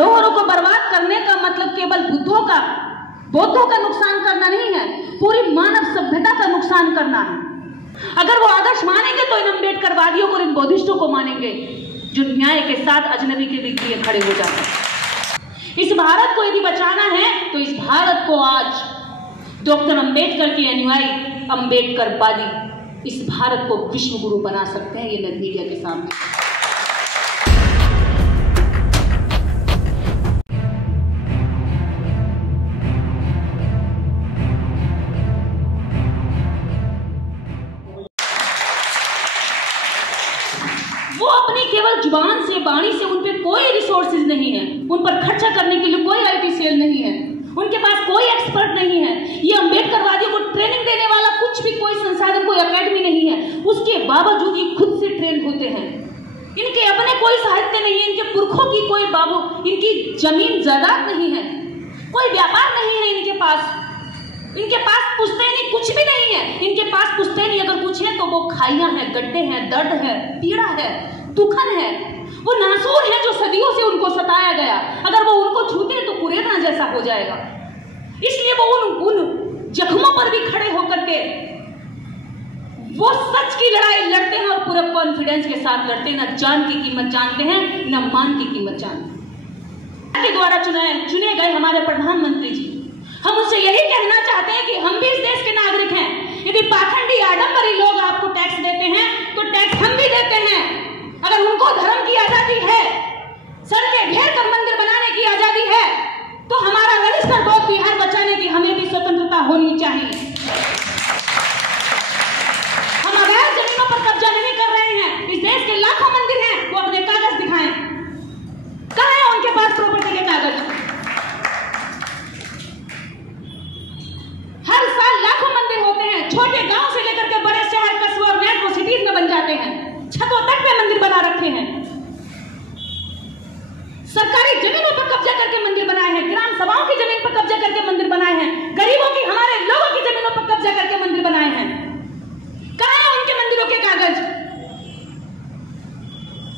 धरोहरों को बर्बाद करने का मतलब केवल बौद्धों का नुकसान करना नहीं है, पूरी मानव सभ्यता का नुकसान करना है। अगर वो आदर्श मानेंगे तो इन अम्बेडकरवादियों को, इन बौद्धिस्टों को मानेंगे जो न्याय के साथ अजनबी के लिए खड़े हो जाते हैं। इस भारत को यदि बचाना है तो इस भारत को आज डॉक्टर अम्बेडकर के अनुयायी, अम्बेडकरवादी इस भारत को विश्व गुरु बना सकते हैं। ये मीडिया के सामने वो अपनी केवल जुबान से, वाणी से, उन पे कोई रिसोर्सेज नहीं है, उन पर खर्चा करने के लिए कोई आईटी सेल नहीं है, उनके पास कोई एक्सपर्ट नहीं है। ये अम्बेडकरवादियों को ट्रेनिंग देने वाला कुछ भी कोई संसाधन, कोई एकेडमी नहीं है। उसके बावजूद ये खुद से ट्रेन होते हैं। इनके अपने कोई साहित्य नहीं है, इनके पुरखों की कोई इनकी जमीन जायदाद नहीं है, कोई व्यापार नहीं है इनके पास पुश्तैनी कुछ भी नहीं है। इनके पास पुश्तैनी अगर कुछ है तो वो खाइयां हैं, गड्ढे हैं, दर्द है, पीड़ा है, दुखन है, वो नासूर है जो सदियों से उनको सताया गया। अगर वो उनको छूते तो कुरेदना जैसा हो जाएगा। इसलिए वो उन जख्मों पर भी खड़े होकर के वो सच की लड़ाई लड़ते हैं और पूरे कॉन्फिडेंस के साथ लड़ते हैं। न जान की कीमत जानते हैं, न मान की कीमत जानते हैं। के द्वारा चुने गए हमारे प्रधानमंत्री जी, हम उनसे यही कहना चाहते हैं कि हम भी इस देश के नागरिक हैं। यदि पाखंडी आडंबरी लोग आपको टैक्स देते हैं तो टैक्स हम भी देते हैं। अगर उनको धर्म की आजादी है, सड़कें घेर कर मंदिर बनाने की आजादी है, तो हमारा रजिस्टर बौद्ध बिहार बचाने की हमें भी स्वतंत्रता होनी चाहिए। हम अवैध जमीनों पर कब्जा नहीं कर रहे हैं। इस देश के लाखों मंदिर हैं, वो अपने कागज दिखाएं। कहां है उनके पास प्रॉपर्टी के कागज? हर साल लाखों मंदिर होते हैं, छोटे गांव से लेकर के बड़े शहर, कस्बों और मेट्रो सिटीज में बन जाते हैं। छतों तक पे मंदिर बना रखे हैं। सरकारी जमीनों पर कब्जा करके मंदिर बनाए हैं, ग्राम सभाओं की जमीन पर कब्जा करके मंदिर बनाए हैं, गरीबों की, हमारे लोगों की जमीनों पर कब्जा करके मंदिर बनाए हैं। कहां है उनके मंदिरों के कागज?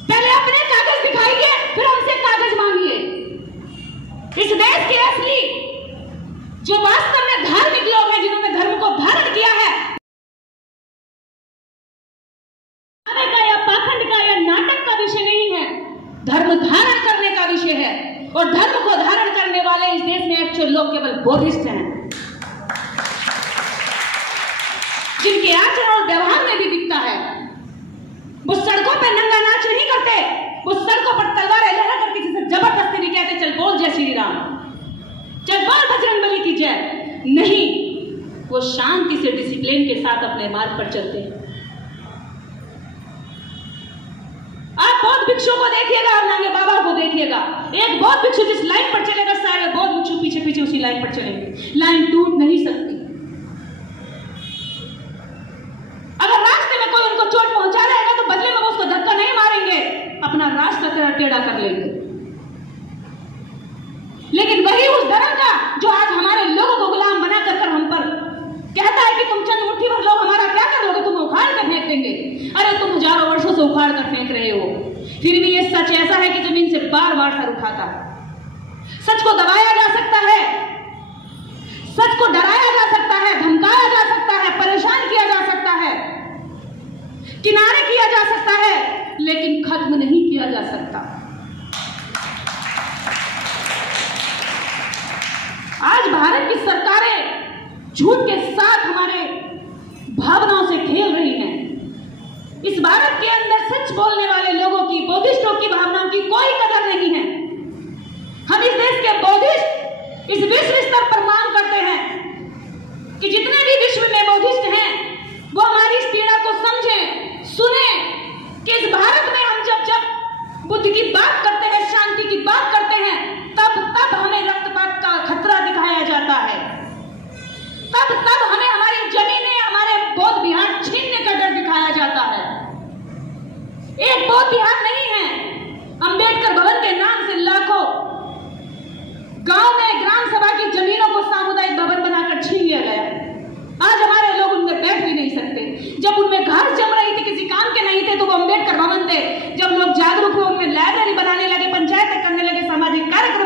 पहले अपने कागज दिखाइए, फिर हमसे कागज मांगिए। इस देश के असली जो वास्तव में धार्मिक लोग हैं, जिन्होंने धर्म को धारण किया है, का या पाखंड का या नाटक का विषय नहीं है, धर्म धारण करने का विषय है। और धर्म को धारण करने वाले इस देश में एक्चुअल लोग केवल बौद्धिस्ट हैं, जिनके आचरण और व्यवहार में भी दिखता है। वो सड़कों पर नंगा नाच नहीं करते, वो सड़कों पर तलवारें लहरा कर किसी से जबरदस्ती नहीं कहते चल बोल जय श्री राम, चल बोल बजरंगबली की जय। नहीं, वो शांति से, डिसिप्लिन के साथ अपने मार्ग पर चलते हैं। आप बौद्ध भिक्षु को देखिएगा और नांगे बाबा को देखिएगा। एक बौद्ध भिक्षु जिस लाइन पर चलेगा, सारे बौद्ध भिक्षु पीछे पीछे उसी लाइन पर चलेंगे। लाइन टूट नहीं सकती। अगर रास्ते में कोई उनको चोट पहुंचा रहेगा तो बदले में वो उसको धक्का नहीं मारेंगे, अपना रास्ता टेढ़ा कर लेंगे। लेकिन वही उस धर्म का जो आज हमारे लोगों को गुलाम बना कर हम पर कहता है कि तुम चंद मुट्ठी भर लोग हमारा क्या करोगे, तुम उखाड़ कर फेंक देंगे। अरे तुम हजारों वर्षों से उखाड़ कर फेंक रहे हो, फिर भी ये सच ऐसा है कि जमीन से बार बार सर उठाता है। सच को दबाया जा सकता है, सच को डराया जा सकता है, धमकाया जा सकता है, परेशान किया जा सकता है, किनारे किया जा सकता है, लेकिन खत्म नहीं किया जा सकता। आज भारत की सरकारें झूठ के साथ हमारे भावनाओं से खेल रही हैं। इस भारत के अंदर सच बोलने वाले लोगों की, बौद्धिस्टों की भावनाओं की कोई कदर नहीं है। हम इस देश के बौद्धिस्ट इस विश्व स्तर पर मांग करते हैं कि जितने भी विश्व में बौद्धिस्ट हैं वो हमारी इस पीड़ा को समझें, सुने कि इस भारत में हम जब बुद्ध की बात करते हैं, शांति की बात करते हैं, तब हमें रक्तपात का खतरा दिखाया जाता है, तब हमें हमारी जमीनें, हमारे बौद्ध विहार छीनने का डर दिखाया जाता है। एक बौद्ध विहार नहीं है, अंबेडकर भवन के नाम से लाखों गांव में ग्राम सभा की जमीनों को सामुदायिक भवन बनाकर छीन लिया गया। आज हमारे लोग उनमें बैठ भी नहीं सकते। जब उनमें घर जम रही थी, किसी काम के नहीं थे, तो वो अंबेडकर भवन थे। जब लोग जागरूक हुए, उनमें लाइब्रेरी बनाने लगे, पंचायत करने लगे, सामाजिक कार्यक्रम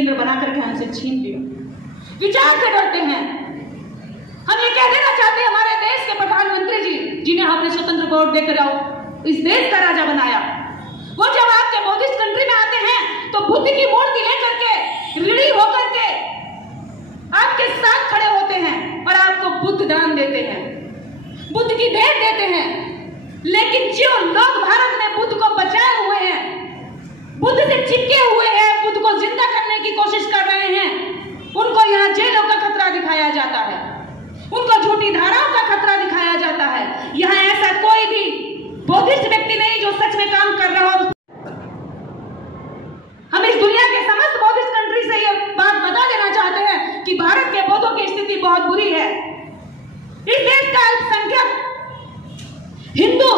केंद्र बना करके हमसे छीन लिया। विचार से डरते हैं। हम ये कह देना चाहते हैं हमारे देश के प्रधानमंत्री जी, जिन्हें हमने स्वतंत्र बोर्ड देकर इस देश का राजा बनाया, वो जब आपके बुद्धिस्ट कंट्री में आते हैं तो बुद्ध की मूर्ति लेकर के ऋणी होकर के आपके साथ खड़े होते हैं और आपको बुद्ध दान देते हैं, बुद्ध की भेंट देते हैं। लेकिन जो लोग भारत में बुद्ध को बचाए हुए हैं, बुद्ध से चिपके हुए हैं, बुद्ध को जिंदा करने की कोशिश कर रहे हैं, उनको यहाँ जेलों का खतरा दिखाया जाता है, उनको झूठी धाराओं का खतरा दिखाया जाता है। यहाँ ऐसा कोई भी बुद्धिस्ट व्यक्ति नहीं जो सच में काम कर रहा हो। हम इस दुनिया के समस्त बुद्धिस्ट कंट्री से ये बात बता देना चाहते हैं कि भारत के बौद्धों की स्थिति बहुत बुरी है। इस देश का अल्पसंख्यक हिंदू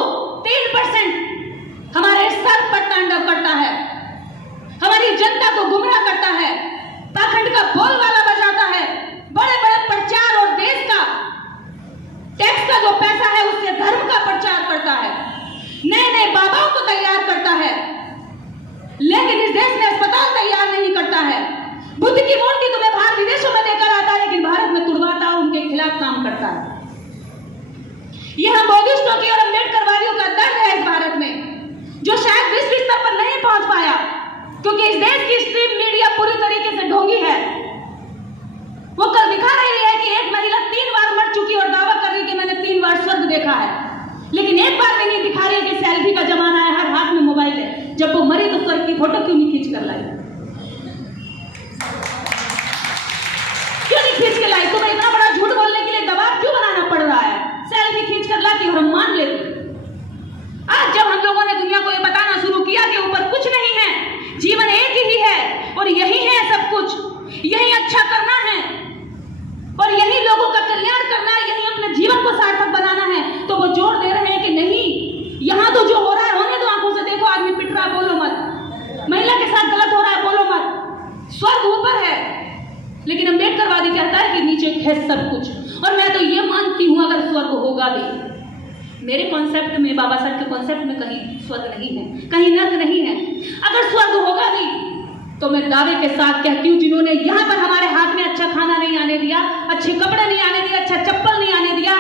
3% हमारे सर पर तांडव करता है, हमारी जनता को गुमराह करता है, पाखंड का बोलबाला बजाता है, बड़े बड़े प्रचार और देश का टैक्स का जो पैसा है उससे धर्म का प्रचार करता है, नए नए बाबाओं को तैयार करता है, लेकिन इस देश में अस्पताल तैयार नहीं करता है। बुद्ध की मूर्ति तुम्हें बाहर विदेशों में लेकर आता है, लेकिन भारत में तुड़वाता है, उनके खिलाफ काम करता है। यह हम बौद्धिस्टों की और अम्बेडकरवादियों का दर्द है इस भारत में, जो शायद विश्व स्तर पर नहीं पहुंच पाया, क्योंकि इस देश की स्ट्रीम मीडिया पूरी तरीके से ढोंगी है। वो कल दिखा रही है कि एक महिला 3 बार मर चुकी और दावा कर रही कि मैंने 3 बार स्वर्ग देखा है, लेकिन एक बार भी नहीं दिखा रही है कि सेल्फी का जमाना है, हर हाथ में मोबाइल है। जब वो मरी तो स्वर्ग की फोटो क्यों नहीं खींच कर लाई? क्यों नहीं खींच के लाई? तुम्हें इतना बड़ा झूठ बोलने के लिए दबाव क्यों बनाना पड़ रहा है? सेल्फी खींच कर लाती और हम मान लेते। आज जब हम लोगों ने दुनिया को ये बताना शुरू किया कि ऊपर कुछ नहीं है, जीवन एक ही है और यही है सब कुछ, यही अच्छा करना है और यही लोगों का कल्याण करना है, यही अपने जीवन को सार्थक बनाना है, तो वो जोर दे रहे हैं कि नहीं, यहाँ तो जो हो रहा है होने दो, आंखों से देखो, आदमी पिट रहा है बोलो मत, महिला के साथ गलत हो रहा है बोलो मत, स्वर्ग ऊपर है। लेकिन अम्बेडकरवादी कहता है कि नीचे है सब कुछ। और मैं तो ये मानती हूं अगर स्वर्ग होगा भी, मेरे कॉन्सेप्ट में, बाबा साहब के कॉन्सेप्ट में कहीं स्वर्ग नहीं है, कहीं नर्क नहीं है। अगर स्वर्ग होगा भी तो मैं दावे के साथ कहती हूँ, जिन्होंने यहाँ पर हमारे हाथ में अच्छा खाना नहीं आने दिया, अच्छे कपड़े नहीं आने दिए, अच्छा चप्पल नहीं आने दिया,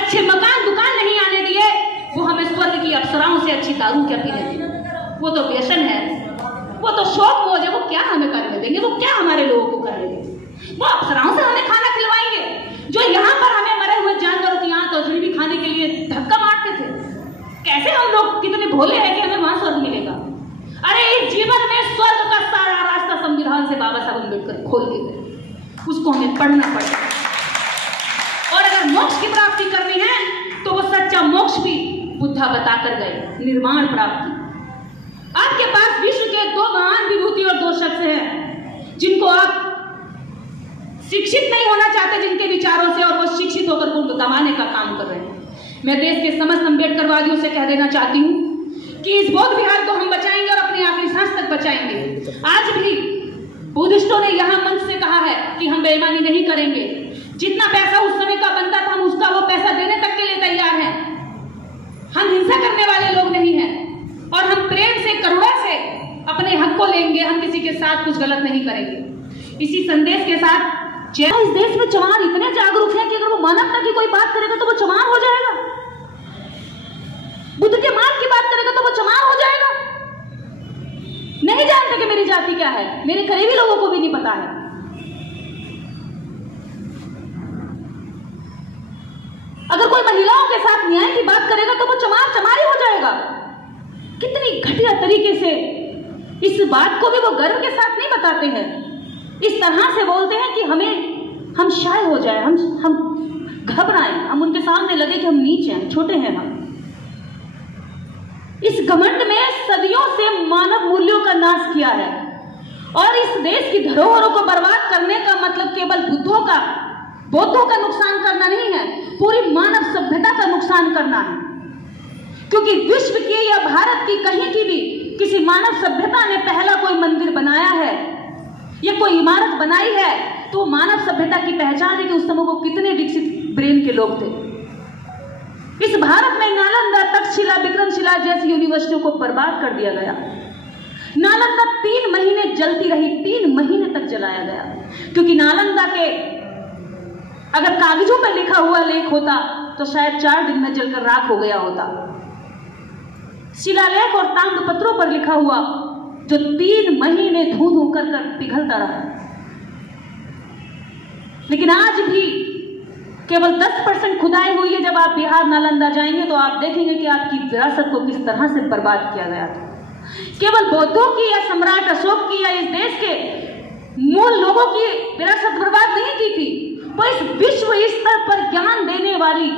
अच्छे मकान दुकान नहीं आने दिए, वो हमें स्वर्ग की अप्सराओं से अच्छी दारू क्या पीने देंगे? वो तो व्यसन है, वो तो शौक मौज है, वो क्या हमें करने देंगे? वो क्या हमारे लोगों को करने देंगे? वो अप्सराओं से हमें खाना खिलवाएंगे जो यहाँ पर हमें मरे हुए जानवरों की आंत और भी खाने के लिए धक्का मारते थे। कैसे हम लोग कितने भोले हैं कि हमें वहां स्वर्ग मिलेगा? अरे इस जीवन में स्वर्ग का सारा रास्ता संविधान से बाबा साहब अम्बेडकर खोल के गए, उसको हमें पढ़ना पड़ेगा। और अगर मोक्ष की प्राप्ति करनी है तो वो सच्चा मोक्ष भी बुद्धा बताकर गए, निर्वाण प्राप्ति। आपके पास विश्व के 2 महान विभूति और 2 शख्स हैं जिनको आप शिक्षित नहीं होना चाहते, जिनके विचारों से, और वो शिक्षित होकर उनको दबाने का काम कर रहे हैं। मैं देश के समस्त अम्बेडकरवादियों से कह देना चाहती हूँ कि इस बौद्ध विहार को हम बचाएंगे और अपनी आखिरी सांस तक बचाएंगे। आज भी बुद्धिस्टों ने यहाँ मंच से कहा है कि हम बेईमानी नहीं करेंगे, जितना पैसा उस समय का बनता था हम उसका वो पैसा देने तक के लिए तैयार हैं। हम हिंसा करने वाले लोग नहीं हैं और हम प्रेम से, करुणा से अपने हक को लेंगे, हम किसी के साथ कुछ गलत नहीं करेंगे। इसी संदेश के साथ इस देश में चमार इतने जागरूक हैं कि अगर वो मानवता की कोई बात करेगा तो वो चमार हो जाएगा, बुद्ध के मार्ग की बात करेगा तो वो चमार हो जाएगा। नहीं जानते कि मेरी जाति क्या है, मेरे करीबी लोगों को भी नहीं पता है। अगर कोई महिलाओं के साथ न्याय की बात करेगा तो वो चमार चमारी हो जाएगा। कितनी घटिया तरीके से इस बात को भी वो गर्व के साथ नहीं बताते हैं, इस तरह से बोलते हैं कि हम शाय हो जाए, हम घबराएं, हम उनके सामने लगे कि हम नीच हैं, छोटे हैं हम। इस घमंड में सदियों से मानव मूल्यों का नाश किया है और इस देश की धरोहरों को बर्बाद करने का मतलब केवल बौद्धों का नुकसान करना नहीं है, पूरी मानव सभ्यता का नुकसान करना है। क्योंकि विश्व की या भारत की कहीं की भी किसी मानव सभ्यता ने पहला कोई मंदिर बनाया है या कोई इमारत बनाई है तो मानव सभ्यता की पहचान है कि उस समय को कितने विकसित ब्रेन के लोग थे। इस भारत में नालंदा, तक्षशिला, विक्रमशिला जैसी यूनिवर्सिटियों को बर्बाद कर दिया गया। नालंदा 3 महीने जलती रही, 3 महीने तक जलाया गया, क्योंकि नालंदा के अगर कागजों पर लिखा हुआ लेख होता तो शायद 4 दिन में जलकर राख हो गया होता। शिलालेख और ताम्रपत्रों पर लिखा हुआ जो 3 महीने धू धू कर पिघलता रहा। लेकिन आज भी केवल 10% खुदाई हुई है। जब आप बिहार नालंदा जाएंगे तो आप देखेंगे कि आपकी विरासत को किस तरह से बर्बाद किया गया था। केवल बौद्धों की या सम्राट अशोक की या इस देश के मूल लोगों की विरासत बर्बाद नहीं की थी, वो इस विश्व स्तर पर ज्ञान देने वाली,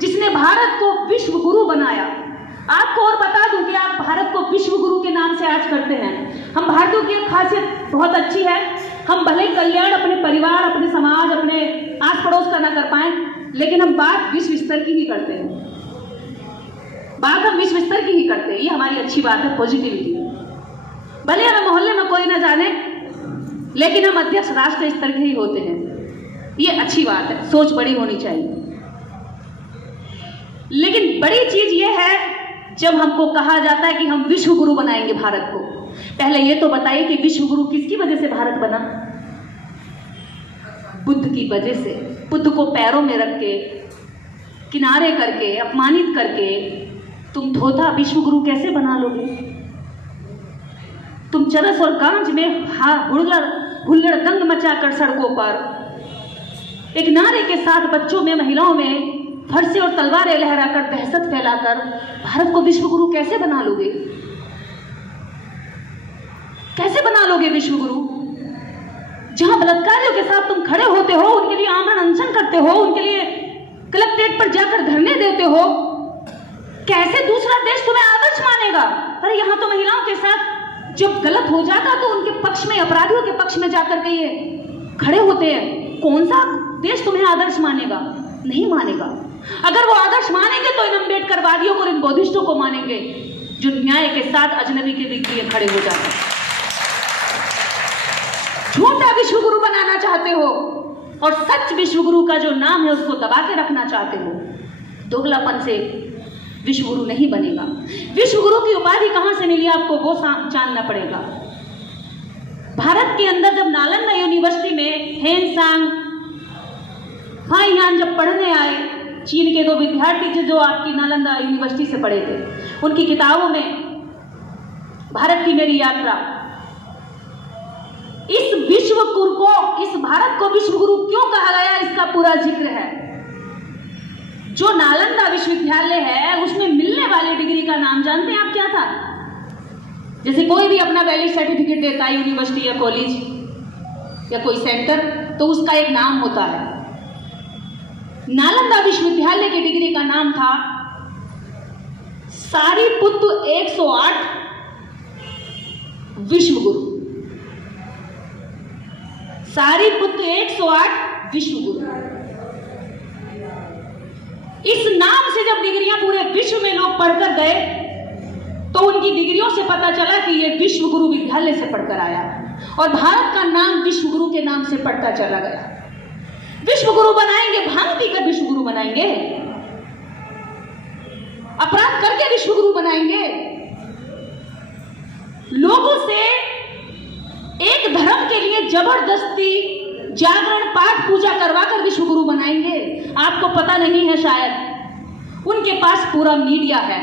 जिसने भारत को विश्व गुरु बनाया। आपको और बता दूं कि आप भारत को विश्व गुरु के नाम से आज करते हैं। हम भारतीयों की एक खासियत बहुत अच्छी है, हम भले कल्याण अपने परिवार, अपने समाज, अपने आस पड़ोस का ना कर पाए, लेकिन हम बात विश्व स्तर की ही करते हैं। बात हम विश्व स्तर की ही करते हैं। ये हमारी अच्छी बात है, पॉजिटिविटी है। भले हमें मोहल्ले में कोई ना जाने, लेकिन हम अध्यक्ष राष्ट्र स्तर के ही होते हैं। ये अच्छी बात है, सोच बड़ी होनी चाहिए। लेकिन बड़ी चीज ये है जब हमको कहा जाता है कि हम विश्व गुरु बनाएंगे भारत को। पहले ये तो बताइए कि विश्व गुरु किसकी वजह से भारत बना? बुद्ध की वजह से। बुद्ध को पैरों में रख के, किनारे करके, अपमानित करके तुम थोथा विश्व गुरु कैसे बना लोगे? तुम चरस और गांज में हुल्लड़ दंग मचाकर सड़कों पर एक नारे के साथ बच्चों में, महिलाओं में फरसे और तलवारें लहराकर, दहशत फैलाकर भारत को विश्व गुरु कैसे बना लोगे? कैसे बना लोगे विश्व गुरु? जहां बलात्कारियों के साथ तुम खड़े होते हो, उनके लिए आमरण अनशन करते हो, उनके लिए कलेक्ट्रेट पर जाकर धरने देते हो, कैसे दूसरा देश तुम्हें आदर्श मानेगा? अरे यहां तो महिलाओं के साथ जब गलत हो जाता तो उनके पक्ष में, अपराधियों के पक्ष में जाकर के ये खड़े होते हैं। कौन सा देश तुम्हें आदर्श मानेगा? नहीं मानेगा। अगर वो आदर्श मानेंगे तो इन अम्बेडकरवादियों को, इन बौद्धिस्टों को मानेंगे जो न्याय के साथ अजनबी के लिए खड़े हो जाते हैं। झूठा विश्व गुरु बनाना चाहते हो और सच विश्व गुरु का जो नाम है उसको दबा के रखना चाहते हो। दोगलापन से विश्व गुरु नहीं बनेगा। विश्व गुरु की उपाधि कहां से मिली आपको वो जानना पड़ेगा। भारत के अंदर जब नालंदा यूनिवर्सिटी में हेनसांग फाइयान जब पढ़ने आए, चीन के 2 विद्यार्थी थे जो आपकी नालंदा यूनिवर्सिटी से पढ़े थे, उनकी किताबों में भारत की मेरी यात्रा, इस विश्व गुरु को, इस भारत को विश्व गुरु क्यों कहा गया, इसका पूरा जिक्र है। जो नालंदा विश्वविद्यालय है उसमें मिलने वाली डिग्री का नाम जानते हैं आप क्या था? जैसे कोई भी अपना वैलिड सर्टिफिकेट देता है यूनिवर्सिटी या कॉलेज या कोई सेंटर, तो उसका एक नाम होता है। नालंदा विश्वविद्यालय की डिग्री का नाम था सारीपुत्र 108 विश्व गुरु। सारीपुत्र 108 विश्व गुरु। इस नाम से जब डिग्रियां पूरे विश्व में लोग पढ़कर गए तो उनकी डिग्रियों से पता चला कि ये विश्व गुरु विद्यालय से पढ़कर आया और भारत का नाम विश्व गुरु के नाम से पढ़ता चला गया। विश्व गुरु बनाएंगे, भांग पीकर विश्व गुरु बनाएंगे, अपराध करके विश्व गुरु बनाएंगे, लोगों से एक धर्म के लिए जबरदस्ती जागरण, पाठ, पूजा करवाकर विश्व गुरु बनाएंगे। आपको पता नहीं है शायद, उनके पास पूरा मीडिया है,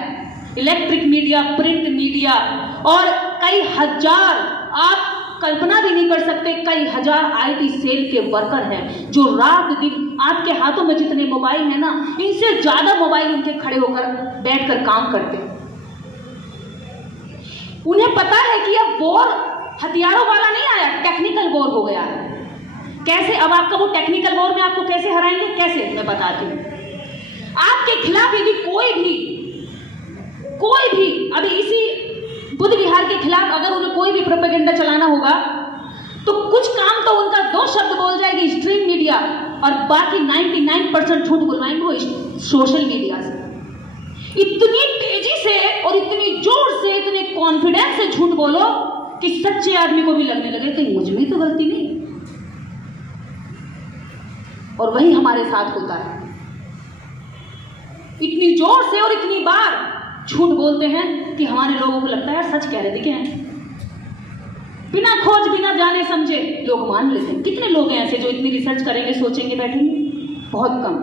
इलेक्ट्रिक मीडिया, प्रिंट मीडिया, और कई हजार, आप कल्पना भी नहीं कर सकते, कई हजार आईटी सेल के वर्कर हैं जो रात दिन, आपके हाथों में जितने मोबाइल हैं ना, इनसे ज्यादा मोबाइल उनके खड़े होकर बैठकर काम करते हैं। उन्हें पता है कि अब वॉर हथियारों वाला नहीं आया, टेक्निकल वॉर हो गया है। कैसे? अब आपका वो टेक्निकल वॉर में आपको कैसे हराएंगे? कैसे? मैं बताती हूँ। आपके खिलाफ यदि कोई भी अभी इसी बुद्ध विहार के खिलाफ अगर उन्हें कोई भी प्रोपेगेंडा चलाना होगा तो कुछ काम तो उनका 2 शब्द बोल जाएगी स्ट्रीम मीडिया, और बाकी 99% झूठ बुलवाएंगे वो सोशल मीडिया से। इतनी तेजी से और इतनी जोर से, इतने कॉन्फिडेंस से झूठ बोलो कि सच्चे आदमी को भी लगने लगे कि मुझ में तो गलती नहीं। और वही हमारे साथ होता है। इतनी जोर से और इतनी बार झूठ बोलते हैं कि हमारे लोगों को लगता है यार सच कह रहे थे क्या है। बिना खोज बिना जाने समझे लोग मान लेते हैं। कितने लोग हैं ऐसे जो इतनी रिसर्च करेंगे, सोचेंगे, बैठेंगे? बहुत कम।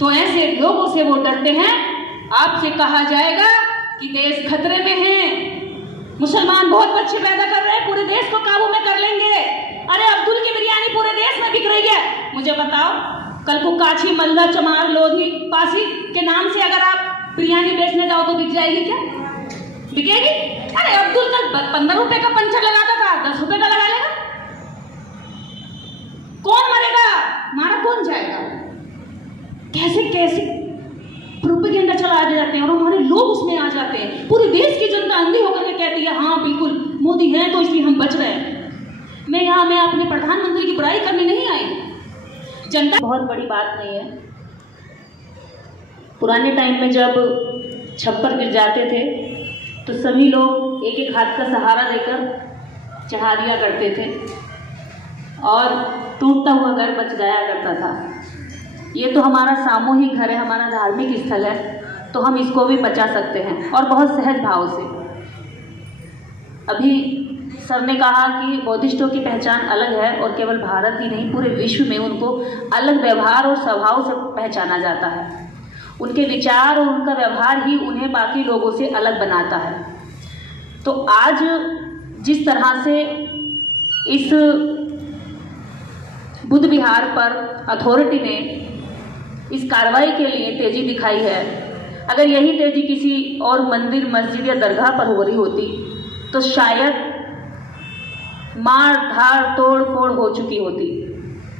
तो ऐसे लोगों से वो डरते हैं। आपसे कहा जाएगा कि देश खतरे में है, मुसलमान बहुत बच्चे पैदा कर रहे हैं, पूरे देश को काबू में कर लेंगे। अरे अब्दुल की बिरयानी पूरे देश में बिक रही है। मुझे बताओ, कल को काछी, मल्ला, चमार, लोधी, पासी के नाम से अगर आप बिरयानी बेचने जाओ तो बिक जाएगी क्या? बिकेगी? अरे अब्दुल कल 15 रुपए का पंचर लगाता था, 10 रुपए का लगा लेगा। कौन मरेगा? मारा कौन जाएगा? कैसे कैसे प्रोपेगेंडा चला जाते हैं और हमारे लोग उसमें आ जाते हैं। पूरे देश की जनता अंधी होकर के कहती है हाँ बिल्कुल मोदी है तो इसलिए हम बच रहे हैं। मैं अपने प्रधानमंत्री की बुराई करने नहीं आई। जनता बहुत बड़ी बात नहीं है। पुराने टाइम में जब छप्पर गिर जाते थे तो सभी लोग एक एक हाथ का सहारा देकर चढ़ा दिया करते थे और टूटता हुआ घर बच जाया करता था। ये तो हमारा सामूहिक घर है, हमारा धार्मिक स्थल है, तो हम इसको भी बचा सकते हैं और बहुत सहज भाव से। अभी सर ने कहा कि बौद्धिस्टों की पहचान अलग है और केवल भारत ही नहीं पूरे विश्व में उनको अलग व्यवहार और स्वभाव से पहचाना जाता है। उनके विचार और उनका व्यवहार ही उन्हें बाकी लोगों से अलग बनाता है। तो आज जिस तरह से इस बुद्ध विहार पर अथॉरिटी ने इस कार्रवाई के लिए तेजी दिखाई है, अगर यही तेजी किसी और मंदिर, मस्जिद या दरगाह पर हो रही होती तो शायद मार धाड़ तोड़ फोड़ हो चुकी होती,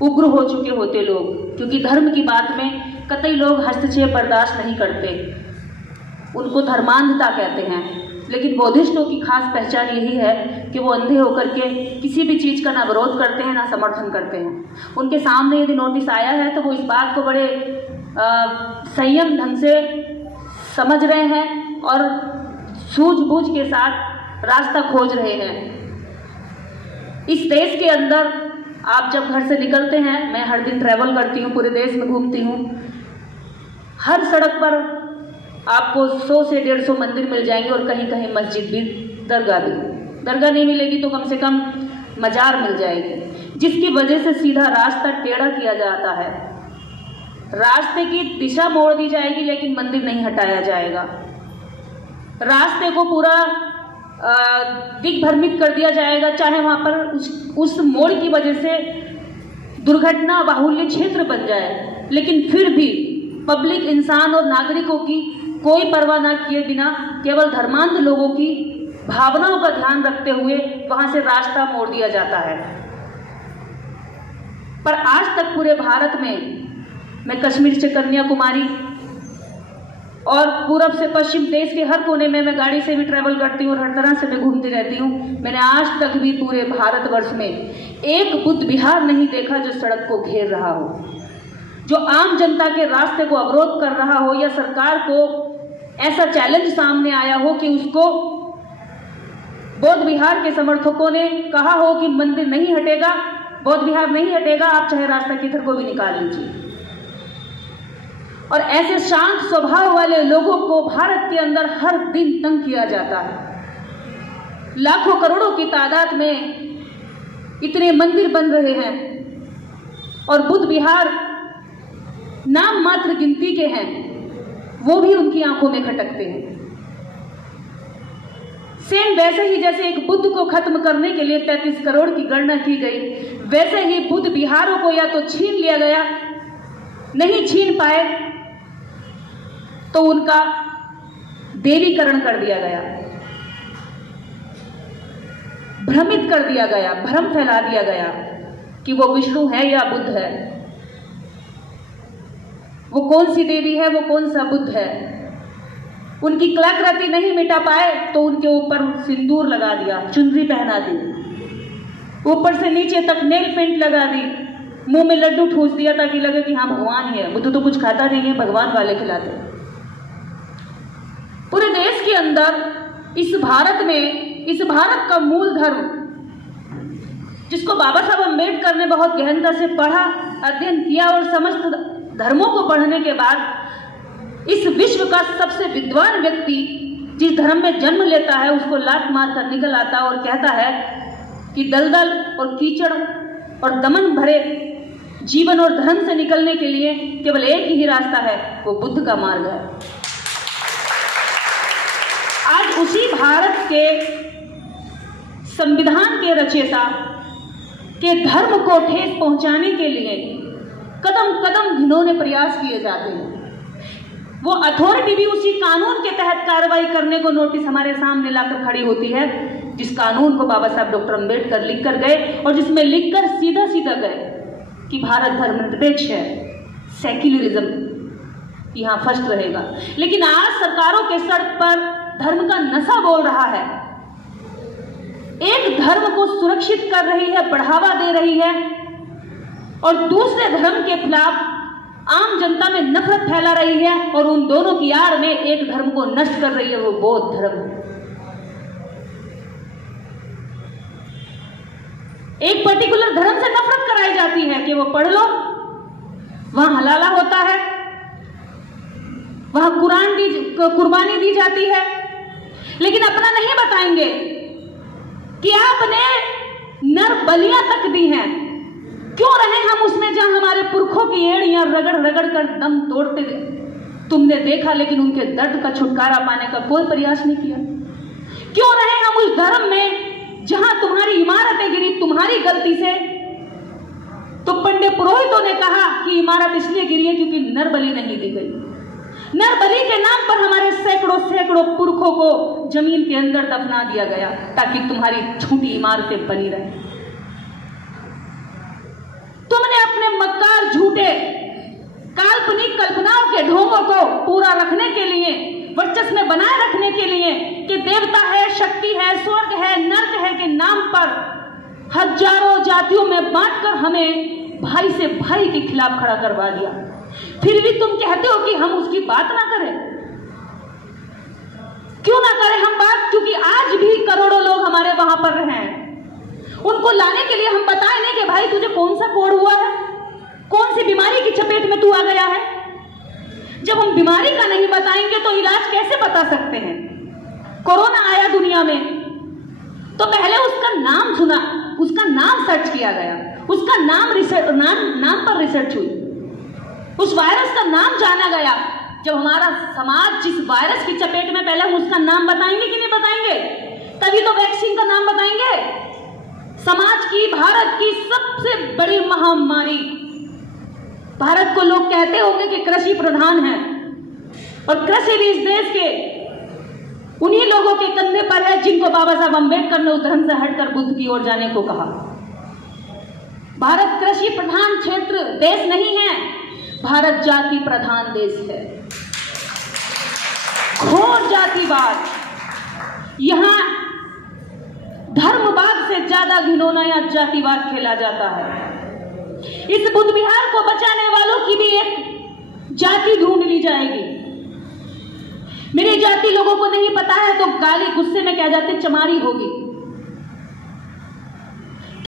उग्र हो चुके होते लोग, क्योंकि धर्म की बात में कतई लोग हस्तक्षेप बर्दाश्त नहीं करते, उनको धर्मांधता कहते हैं। लेकिन बौद्धिस्टों की खास पहचान यही है कि वो अंधे होकर के किसी भी चीज़ का ना विरोध करते हैं ना समर्थन करते हैं। उनके सामने यदि नोटिस आया है तो वो इस बात को बड़े संयम ढंग से समझ रहे हैं और सूझबूझ के साथ रास्ता खोज रहे हैं। इस देश के अंदर आप जब घर से निकलते हैं, मैं हर दिन ट्रैवल करती हूँ, पूरे देश में घूमती हूँ, हर सड़क पर आपको 100 से 150 मंदिर मिल जाएंगे और कहीं कहीं मस्जिद भी, दरगाह भी। दरगाह नहीं मिलेगी तो कम से कम मजार मिल जाएगी, जिसकी वजह से सीधा रास्ता टेढ़ा किया जाता है। रास्ते की दिशा मोड़ दी जाएगी लेकिन मंदिर नहीं हटाया जाएगा। रास्ते को पूरा दिग्भ्रमित कर दिया जाएगा, चाहे वहाँ पर उस मोड़ की वजह से दुर्घटना बाहुल्य क्षेत्र बन जाए, लेकिन फिर भी पब्लिक, इंसान और नागरिकों की कोई परवाह ना किए बिना केवल धर्मांध लोगों की भावनाओं का ध्यान रखते हुए वहाँ से रास्ता मोड़ दिया जाता है। पर आज तक पूरे भारत में, मैं कश्मीर से कन्याकुमारी और पूरब से पश्चिम देश के हर कोने में मैं गाड़ी से भी ट्रैवल करती हूँ और हर तरह से मैं घूमती रहती हूँ, मैंने आज तक भी पूरे भारतवर्ष में एक बुद्ध विहार नहीं देखा जो सड़क को घेर रहा हो, जो आम जनता के रास्ते को अवरोध कर रहा हो, या सरकार को ऐसा चैलेंज सामने आया हो कि उसको बौद्ध विहार के समर्थकों ने कहा हो कि मंदिर नहीं हटेगा, बौद्ध विहार नहीं हटेगा, आप चाहे रास्ता किधर को भी निकाल लीजिए। और ऐसे शांत स्वभाव वाले लोगों को भारत के अंदर हर दिन तंग किया जाता है। लाखों करोड़ों की तादाद में इतने मंदिर बन रहे हैं और बुद्ध विहार नाम मात्र गिनती के हैं, वो भी उनकी आंखों में खटकते हैं। सेम वैसे ही जैसे एक बुद्ध को खत्म करने के लिए 33 करोड़ की गणना की गई, वैसे ही बुद्ध विहारों को या तो छीन लिया गया, नहीं छीन पाए तो उनका देवीकरण कर दिया गया, भ्रमित कर दिया गया, भ्रम फैला दिया गया कि वो विष्णु है या बुद्ध है, वो कौन सी देवी है, वो कौन सा बुद्ध है। उनकी कलाकृति नहीं मिटा पाए तो उनके ऊपर सिंदूर लगा दिया, चुनरी पहना दी, ऊपर से नीचे तक नेल पेंट लगा दी, मुंह में लड्डू ठूस दिया ताकि लगे कि हाँ भगवान ही है। बुद्ध तो कुछ खाता नहीं है, भगवान वाले खिलाते। पूरे देश के अंदर इस भारत में, इस भारत का मूल धर्म जिसको बाबा साहब अम्बेडकर ने बहुत गहनता से पढ़ा, अध्ययन किया और समस्त धर्मों को पढ़ने के बाद इस विश्व का सबसे विद्वान व्यक्ति जिस धर्म में जन्म लेता है उसको लात मार कर निकल आता और कहता है कि दलदल और कीचड़ और दमन भरे जीवन और धर्म से निकलने के लिए केवल एक ही रास्ता है, वो बुद्ध का मार्ग है। आज उसी भारत के संविधान के रचयिता के धर्म को ठेस पहुंचाने के लिए कदम कदम घिनौने प्रयास किए जाते हैं। वो अथॉरिटी भी उसी कानून के तहत कार्रवाई करने को नोटिस हमारे सामने लाकर खड़ी होती है, जिस कानून को बाबा साहब डॉक्टर अंबेडकर लिख कर गए और जिसमें लिखकर सीधा सीधा गए कि भारत धर्मनिरपेक्ष है, सेक्युलरिज्म यहाँ फर्स्ट रहेगा। लेकिन आज सरकारों के सर पर धर्म का नशा बोल रहा है, एक धर्म को सुरक्षित कर रही है, बढ़ावा दे रही है और दूसरे धर्म के खिलाफ आम जनता में नफरत फैला रही है और उन दोनों की आड़ में एक धर्म को नष्ट कर रही है, वो बौद्ध धर्म है। एक पर्टिकुलर धर्म से नफरत कराई जाती है कि वो पढ़ लो, वहां हलाला होता है, वहां कुर्बानी दी जाती है, लेकिन अपना नहीं बताएंगे कि आपने नर बलियां तक दी हैं। क्यों रहे हम उसमें जहां हमारे पुरखों की एड़ियां रगड़ रगड़ कर दम तोड़ते तुमने देखा, लेकिन उनके दर्द का छुटकारा पाने का कोई प्रयास नहीं किया। क्यों रहे हम उस धर्म में जहां तुम्हारी इमारतें गिरी तुम्हारी गलती से, तो पंडित पुरोहितों ने कहा कि इमारत इसलिए गिरी है क्योंकि नरबलि नहीं दी गई। नरबलि के नाम पर हमारे सैकड़ों सैकड़ों पुरखों को जमीन के अंदर दफना दिया गया ताकि तुम्हारी छोटी इमारतें बनी रहे। तुमने अपने मक्कार झूठे काल्पनिक कल्पनाओं के ढोंगों को पूरा रखने के लिए, वर्चस्व में बनाए रखने के लिए कि देवता है, शक्ति है, स्वर्ग है, नर्क है के नाम पर हजारों जातियों में बांटकर हमें भाई से भाई के खिलाफ खड़ा करवा दिया। फिर भी तुम कहते हो कि हम उसकी बात ना करें। क्यों ना करें हम बात? क्योंकि आज भी करोड़ों लोग हमारे वहां पर हैं। उनको लाने के लिए हम बताएं नहीं कि भाई तुझे कौन सा कोढ़ हुआ है, कौन सी बीमारी की चपेट में तू आ गया है। जब हम बीमारी का नहीं बताएंगे तो इलाज कैसे बता सकते हैं? कोरोना आया दुनिया में तो पहले उसका नाम सुना, उसका नाम सर्च किया गया, उसका नाम पर रिसर्च हुई, उस वायरस का नाम जाना गया। जब हमारा समाज जिस वायरस की चपेट में, पहले हम उसका नाम बताएंगे कि नहीं बताएंगे? तभी तो वैक्सीन का नाम बताएंगे। समाज की, भारत की सबसे बड़ी महामारी, भारत को लोग कहते होंगे कि कृषि प्रधान है और कृषि भी इस देश के उन्हीं लोगों के कंधे पर है जिनको बाबा साहब अंबेडकर ने उस धर्म से हटकर बुद्ध की ओर जाने को कहा। भारत कृषि प्रधान क्षेत्र देश नहीं है, भारत जाति प्रधान देश है। घोर जातिवाद, यहां धर्मवाद से ज्यादा घिनौना या जातिवाद खेला जाता है। इस बुद्ध विहार को बचाने वालों की भी एक जाति ढूंढ ली जाएगी। मेरी जाति लोगों को नहीं पता है तो गाली गुस्से में कह जाते चमारी होगी।